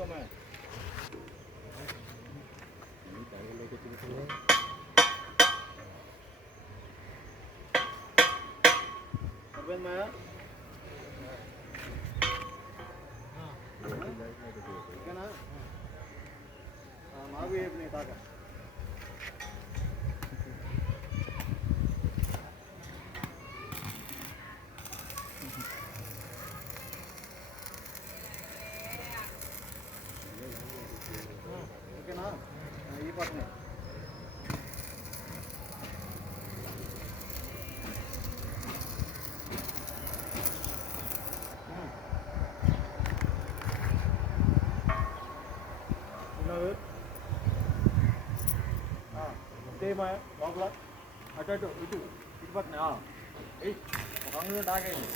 తీసుకోమా సరిపోయిందా ఓకేనా నాకు నీ తాక ఓకేనా ఈ పక్కనే లోపల అటు అటు ఇటు ఇటు పక్కనే ఒక అంగుళం తాగేయండి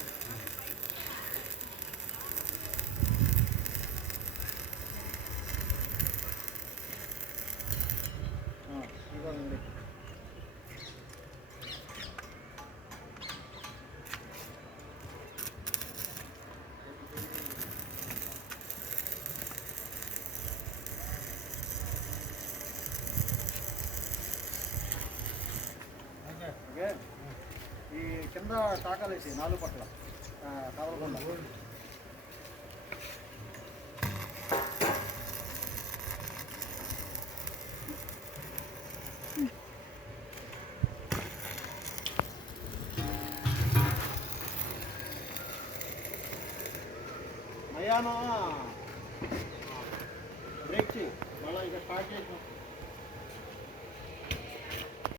ఇవ్వండి ఓకే ఈ కింద టాకాలు వేసి 4 పక్కల కదలకుండా మయానా బ్రేక్ చేయి మళ్ళీ ఇంకా స్టార్ట్ చేసాం